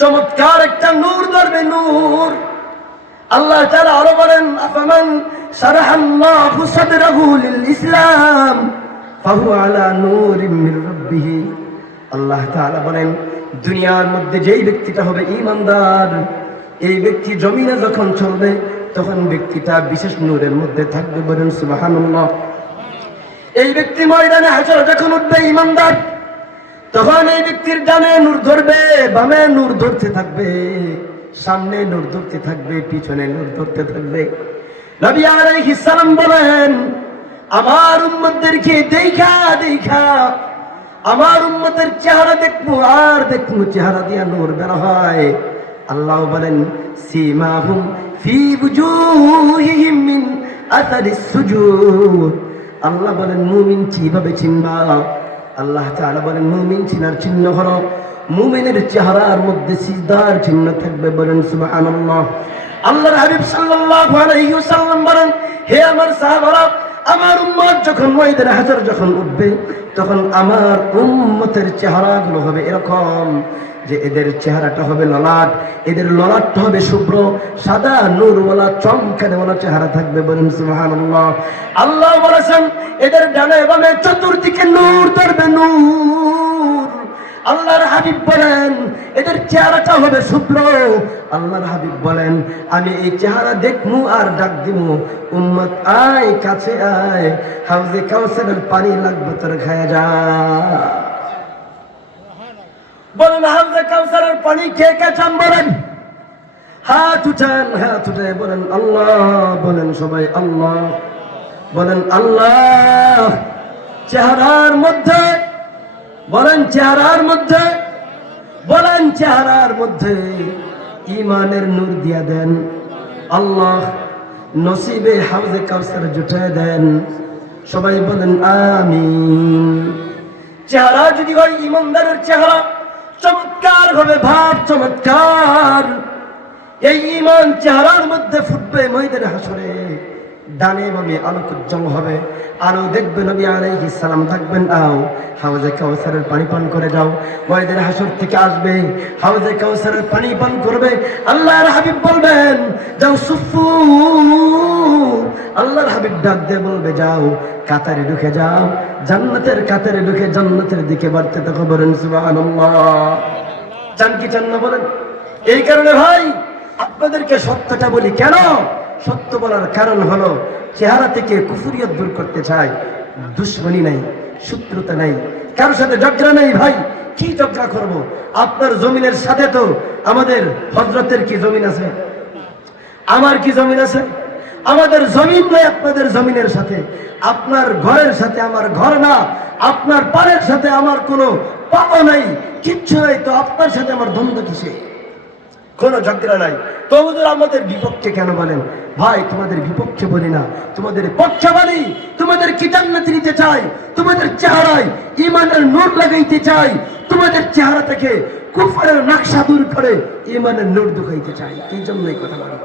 চমৎকার একটা নূর ধরবে, নূর। আল্লাহ তাআলা আরো বলেন, আফামান শারাহাল্লাহু সাদরাহু লিল ইসলাম ফাহুয়া আলা নূরিম মির রাব্বিহ। আল্লাহ তাআলা বলেন, দুনিয়ার মধ্যে যেই ব্যক্তিটা হবে ঈমানদার, এই ব্যক্তি জমিনে যখন চলবে তখন ব্যক্তিটা বিশেষ নূরের মধ্যে থাকবে। বলেন সুবহানাল্লাহ। এই ব্যক্তি ময়দানে হাশর যখন উঠবে ঈমানদার, তখন এই ব্যক্তির ডানে নূর ধরবে, বামে নূর ধরতে থাকবে, সামনে নূর ধরতে থাকবে, পিছনে নূর ধরতে থাকবে। নবী আলাইহিস সালাম বলেন, আমার উম্মতদেরকে দেখা দেখা আমার উম্মতের চেহারা দেখবো আর দেখবো, চেহারা দিয়া নূর বের হয়। আল্লাহ বলেন, সীমাহুম ফি বুজুহিহিম মিন আসারিস সুজুদ। আল্লাহ বলেন, মুমিন কিভাবে চিনবা? আল্লাহ তাআলা বলেন, মুমিন চিনার চিহ্ন হলো মুমিনের চেহারার মধ্যে সিজদার চিহ্ন থাকবে। বলেন সুবহানাল্লাহ। আল্লাহর হাবিব সাল্লাল্লাহু আলাইহি ওয়াসাল্লাম বলেন, হে আমার সাহাবারা, আমার উম্মত যখন ময়দানে হাশর যখন উঠবে, তখন আমার উম্মতের চেহারাগুলো হবে এরকম যে এদের চেহারাটা হবে ললাট, এদের ললাটটা হবে শুভ্র, সাদা নূরওয়ালা চমকানেওয়ালা চেহারা থাকবে। বলেন সুবহানাল্লাহ। আল্লাহ বলেছেন, এদের ডানে বামে চতুর্দিকে নূর ধরবে, নূর। আল্লাহর হাবিব বলেন, এদের চেহারাটা হবে শুভ্র। আল্লাহর হাবিব বলেন, আমি এই চেহারা দেখমু আর ডাক দিমু, উম্মত আয়, কাছে আয়, হাউজে কাউসারের পানি লাগবে তোর খায়া যা। বলেন, হাউজে কাউসারের পানি কে কে চান? বলেন, হাত উঠান, হাত উঠে বলেন আল্লাহ। বলেন সবাই আল্লাহ। বলেন আল্লাহ। চেহারার মধ্যে বলেন, চেহারার মধ্যে বলেন, চেহারার মধ্যে ঈমানের নূর দিয়া দেন আল্লাহ। নসিবে হাউজে কাউসার জুটায় দেন। সবাই বলেন আমিন। চেহারা যদি হয় ঈমানদারের চেহারা, চমৎকার হবে ভাব, চমৎকার। এই ঈমান চেহারার মধ্যে ফুটবে ময়দানে হাশরে। ডানে বামে আলোক উজ্জ্বল হবে। আরো দেখবে নবী আলাইহিস সালাম থাকবেন, আও হাউজে কাউসারের পানি পান করে যাও। ময়দানে হাশর থেকে আসবে, হাউজে কাউসারের পানি পান করবে। আল্লাহর হাবিব বলবেন, যাও সুফু। আল্লাহর হাবিব ডাক দিয়ে বলবে, যাও কাতারে ঢুকে যাও, জান্নাতের কাতারে ঢুকে জান্নাতের দিকে বাড়তে থাকো। বলেন সুবহানাল্লাহ। চান কি চান না? বলেন। এই কারণে ভাই আপনাদেরকে সত্যটা বলি। কেন সত্য বলার কারণ হলো, চেহারা থেকে কুফরিয়ত দূর করতে চাই। দুশ্মনী নাই, শত্রুতা নাই, কারোর সাথে ঝগড়া নাই। ভাই কি ঝগড়া করব? আপনার জমিনের সাথে তো আমাদের হযরতের কি জমিন আছে? আমার কি জমিন আছে? আমাদের জমিন নয় আপনাদের জমিনের সাথে, আপনার ঘরের সাথে আমার ঘর না, আপনার পাড়ের সাথে আমার কোনো পাপা নাই, কিচ্ছু নাই, তো আপনার সাথে আমার দ্বন্দ্ব কিসে? কোনো ঝগড়া নাই। তো হুজুর আমাদের বিপক্ষে কেন বলেন? ভাই তোমাদের বিপক্ষে বলি না, তোমাদের পক্ষে বলি। তোমাদের কি জান্নাতে নিতে চাই, তোমাদের চেহারায় ঈমানের নূর লাগাইতে চাই, তোমাদের চেহারা থেকে কুফরের নকশা দূর করে ঈমানের নূর ঢুকাইতে চাই। এই জন্যই কথা বলি।